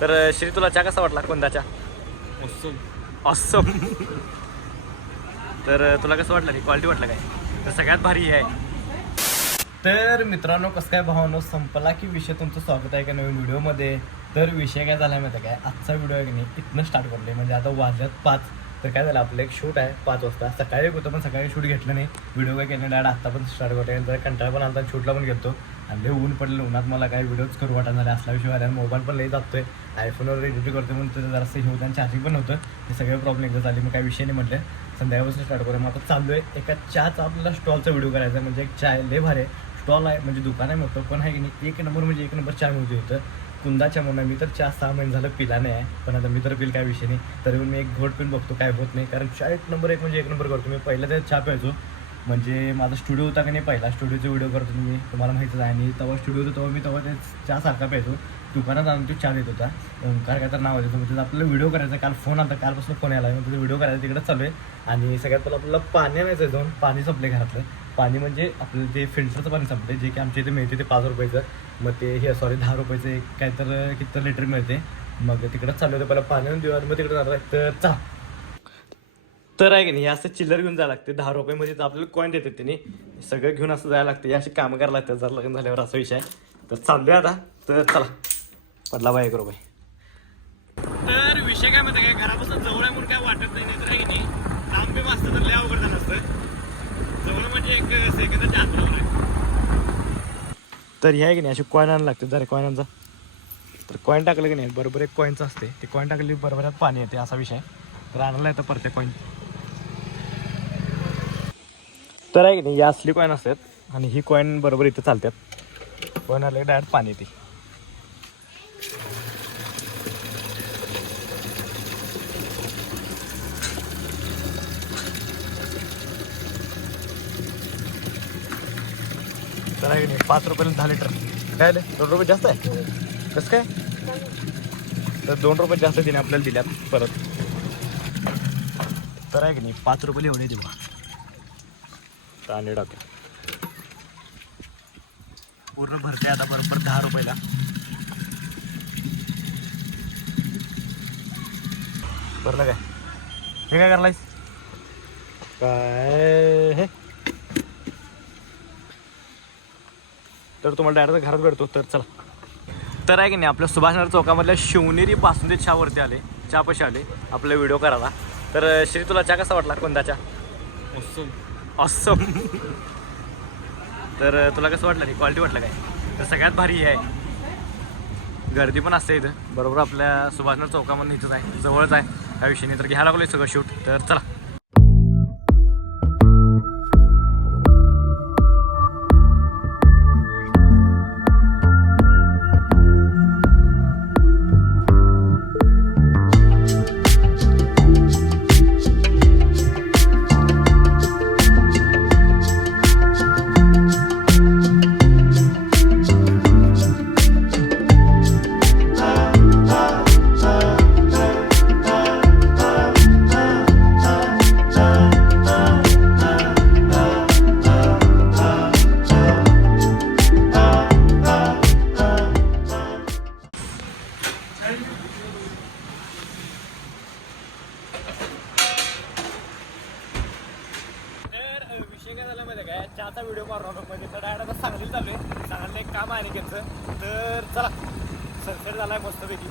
तर श्री तुला चहा कसा वाटला कोणताच्या? ऑसम. ऑसम. तर तुला कसं वाटलं? क्वालिटी वाटलं काय? तर सगळ्यात भारी आहे. तर मित्रांनो कसं काय भावानो संपला की विषय. तुमचं स्वागत आहे का नवीन व्हिडिओमध्ये. तर विषय काय झाला माहिती काय, आजचा व्हिडिओ आहे की नाही इथनं स्टार्ट करले. म्हणजे आता वाजल्यात 5. तर काय झालं आपलं एक शूट आहे 5 वाजता. सकाळी होतं पण सकाळी शूट घेतलं नाही. व्हिडिओ काय केलं डायरेक्ट आत्ता पण स्टार्ट करते. जर कंटाळा पण आला शूटला पण घेतो. आणि लय ऊन पडलं उन्हात मला काही व्हिडिओज करू वाटणार असला विषय आला. मोबाईल पण लई जातोय. आयफोनवर एडिट करतो म्हणून त्याचं जरासं हे होतं आणि चार्जिंग पण होतं. हे सगळे प्रॉब्लेम एकदा झाले. मग काही विषय नाही म्हटलं संध्याकाळपासून स्टार्ट करू. मग आता चालू आहे एका चहाचा आपल्याला स्टॉलचा व्हिडिओ करायचा. म्हणजे एक चाय लय भारी स्टॉल आहे. म्हणजे दुकान आहे मोठं पण आहे की नाही. एक नंबर म्हणजे एक नंबर चहा मिळते होतं. कुंदाच्या म्हणून मी तर चहा 6 महिने झालं पिला नाही आहे. पण आता मी तर पिल काय विषय नाही. तरी मी एक घोट पिऊन बघतो काय होत नाही. कारण चहा एक नंबर म्हणजे एक नंबर करतो. मी पहिला त्या चहा प्यायचो. म्हणजे माझा स्टुडिओ होता की नाही पहिला स्टुडिओचे व्हिडिओ करतो मी तुम्हाला माहितीच आहे. आणि तेव्हा स्टुडिओ होतो तेव्हा ते चहा सारखा प्यायचो. दुकानात आणून तो चहा देत होता. ओंकार काय तर नाव आहे त्याचं. आपल्याला व्हिडिओ करायचा. काल फोन आता कालपासून फोन यायला मग तुझा व्हिडिओ करायचा तिकडेच चालू आहे. आणि सगळ्यात पहिला आपल्याला पाणी आणायचं जाऊन. पाणी संपले घरातलं. पाणी म्हणजे आपलं ते फिल्टरचं पाणी संपलं जे की आमच्या इथे मिळते ते 5 रुपयाचं. मग ते हे 10 रुपयाचं एक काय तर किती लिटर मिळते. मग तिकडंच चालू होतं. पहिला पाणी आणून देऊ आणि मग तिकडे जाणार तर चहा. तर आहे की नाही असं चिल्लर घेऊन जायला लागते. 10 रुपयामध्ये आपल्याला कॉईन देतात त्यांनी. सगळं घेऊन असं जायला लागते. अशी कामं करायला लागतात जर लग्न झाल्यावर असा विषय आहे. तर चाललो आहे आता. तर चला पडला बा 1 रुपये. तर विषय काय माहिती काय घरापासून जवळ आहे म्हणून काय वाटत नाही. तर आहे की नाही काम बी मस्त तर लय अवघड झालं असतं. जवळ म्हणजे एक सेकंदाच्या आतवर आहे. तर हे आहे की नाही अशी कॉईन आणायला लागते. जरा कॉईनांचा तर कॉईन टाकलं की नाही बरोबर एक कॉईनचं असते. ते कॉईन टाकली बरोबर पाणी येते असा विषय. तर आणायला येतं परत कॉईन. तर आहे की नाही या असली कॉईन असतात आणि ही कॉईन बरोबर इथे चालतात. कॉईन आले डायरेक्ट पाणी येते. तर आहे की नाही 5 रुपयाला 10 लिटर. काय आले 2 रुपये जास्त आहे कसं काय. तर 2 रुपये जास्त तिने आपल्याला दिल्यात परत. तर आहे की नाही 5 रुपये एवढे देऊ तांदूळ टाकून पूर्ण भरते आता बरोबर 10 रुपयाला. भरलं काय हे काय करलायस काय हे. तर तुम्हाला डायरेक्ट घरात भेटतो. तर चला. तर आहे की नाही आपल्या सुभाषनगर चौकामधल्या शिवनेरी पासून ते चहावरती आले. चहापाशी आले आपला व्हिडिओ करायला. तर श्री तुला चहा कसा वाटला कोणताच्या? ऑसम. ऑसम. तर तुला कसं वाटलं क्वालिटी वाटलं काय? तर सगळ्यात भारी आहे. गर्दी पण असते इथं बरोबर आपल्या सुभाषनगर चौकामध्ये इथंच आहे जवळच आहे. ह्या विषयाने तर घ्यायला लागलो सगळं शूट. तर चला. विषय काय झाला माहिती काय चहाचा व्हिडिओ मारून मध्ये तर डायरेक्ट सांगली चालू आहे. सांगलीला एक काम आहे आणखीचं. तर चला सनसेट झाला आहे मस्तपैकी.